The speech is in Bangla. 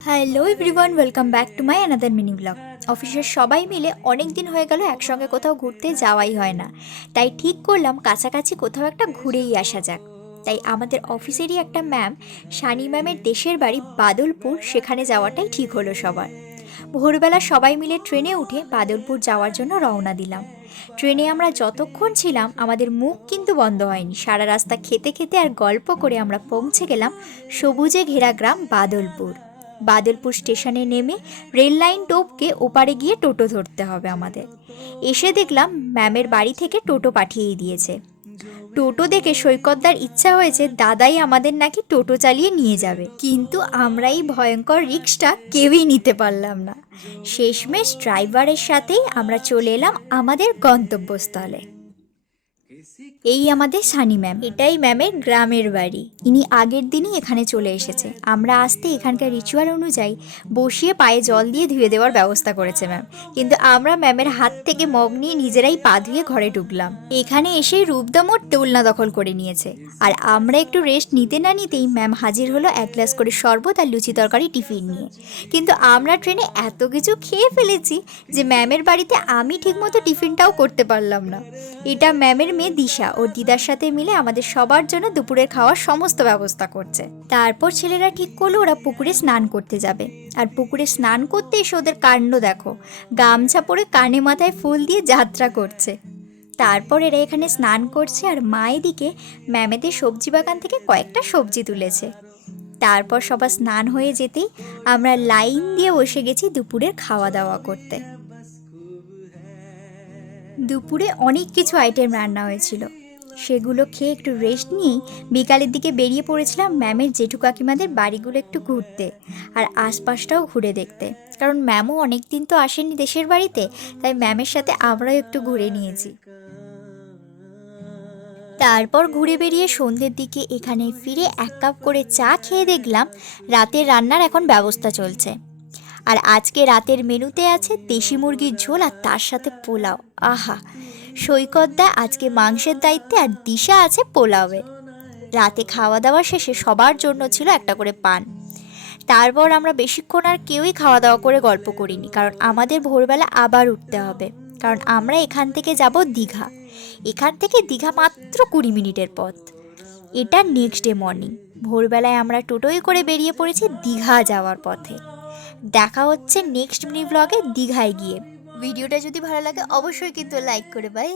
Hello everyone, welcome back to my another mini blog. অফিসের সবাই মিলে অনেক দিন হয়ে গেল একসঙ্গে কোথাও ঘুরতে যাওয়াই হয় না, তাই ঠিক করলাম কাছাকাছি কোথাও একটা ঘুরেই আসা যাক। তাই আমাদের অফিসেরই একটা ম্যাম, শানি ম্যামের দেশের বাড়ি বাদলপুর, সেখানে যাওয়াটাই ঠিক হলো সবার। ভোরবেলা সবাই মিলে ট্রেনে উঠে বাদলপুর যাওয়ার জন্য রওনা দিলাম। ট্রেনে আমরা যতক্ষণ ছিলাম আমাদের মুখ কিন্তু বন্ধ হয়নি। সারা রাস্তা খেতে খেতে আর গল্প করে আমরা পৌঁছে গেলাম সবুজে ঘেরা গ্রাম বাদলপুর। বাদলপুর স্টেশনে নেমে রেল লাইন টপকে ওপারে গিয়ে টোটো ধরতে হবে আমাদের। এসে দেখলাম ম্যামের বাড়ি থেকে টোটো পাঠিয়ে দিয়েছে। টোটো দেখে সৈকতদার ইচ্ছা হয়েছে দাদাই আমাদের নাকি টোটো চালিয়ে নিয়ে যাবে, কিন্তু আমরা এই ভয়ঙ্কর রিস্কটা কেউই নিতে পারলাম না। শেষমেশ ড্রাইভারের সাথেই আমরা চলে এলাম আমাদের গন্তব্যস্থলে। এই আমাদের সানি ম্যাম, এটাই ম্যামের গ্রামের বাড়ি। ইনি আগের দিনই এখানে চলে এসেছে। আমরা আসতে এখানকার রিচুয়াল অনুযায়ী বসিয়ে পায়ে জল দিয়ে ধুয়ে দেওয়ার ব্যবস্থা করেছে ম্যাম, কিন্তু আমরা ম্যামের হাত থেকে মগ নিয়ে নিজেরাই পা ধুয়ে ঘরে ঢুকলাম। এখানে এসে রূপদা মোট দোলনা দখল করে নিয়েছে, আর আমরা একটু রেস্ট নিতে না নিতেই ম্যাম হাজির হলো এক গ্লাস করে শরবত আর লুচি তরকারি টিফিন নিয়ে। কিন্তু আমরা ট্রেনে এত কিছু খেয়ে ফেলেছি যে ম্যামের বাড়িতে আমি ঠিকমতো টিফিনটাও করতে পারলাম না। এটা ম্যামের মেয়ে দিশা ওর দিদার সাথে মিলে আমাদের সবার জন্য দুপুরের খাওয়ার সমস্ত ব্যবস্থা করছে। তারপর ছেলেরা ঠিক করলো ওরা পুকুরে স্নান করতে যাবে। আর পুকুরে স্নান করতে এসে ওদের কাণ্ড দেখো, গামছা পরে কানে মাথায় ফুল দিয়ে যাত্রা করছে। তারপর এরা এখানে স্নান করছে, আর মা এদিকে ম্যামেদের সবজি বাগান থেকে কয়েকটা সবজি তুলেছে। তারপর সবার স্নান হয়ে যেতেই আমরা লাইন দিয়ে বসে গেছি দুপুরের খাওয়া দাওয়া করতে। দুপুরে অনেক কিছু আইটেম রান্না হয়েছিল, সেগুলো খেয়ে একটু রেস্ট নিয়েই বিকালের দিকে বেরিয়ে পড়েছিলাম ম্যামের জেঠু কাকিমাদের বাড়িগুলো একটু ঘুরতে আর আশপাশটাও ঘুরে দেখতে, কারণ ম্যামও অনেক দিন তো আসেনি দেশের বাড়িতে, তাই ম্যামের সাথে আমরাও একটু ঘুরে নিয়েছি। তারপর ঘুরে বেরিয়ে সন্ধ্যের দিকে এখানে ফিরে এক কাপ করে চা খেয়ে দেখলাম রাতের রান্নার এখন ব্যবস্থা চলছে। আর আজকে রাতের মেনুতে আছে দেশি মুরগির ঝোল আর তার সাথে পোলাও। আহা, সৈকতদা আজকে মাংসের দায়িত্বে আর দিশা আছে পোলাওয়ে। রাতে খাওয়া দাওয়া শেষে সবার জন্য ছিল একটা করে পান। তারপর আমরা বেশিক্ষণ আর কেউই খাওয়া দাওয়া করে গল্প করিনি, কারণ আমাদের ভোরবেলা আবার উঠতে হবে, কারণ আমরা এখান থেকে যাব দীঘা। এখান থেকে দীঘা মাত্র 20 মিনিটের পথ। এটা নেক্সট ডে মর্নিং ভোরবেলায় আমরা টোটোয় করে বেরিয়ে পড়েছি দীঘা যাওয়ার পথে। দেখা হচ্ছে নেক্সট মিনি ব্লগে দীঘায় গিয়ে। ভিডিওটা যদি ভালো লাগে অবশ্যই কিন্তু লাইক করে বাই।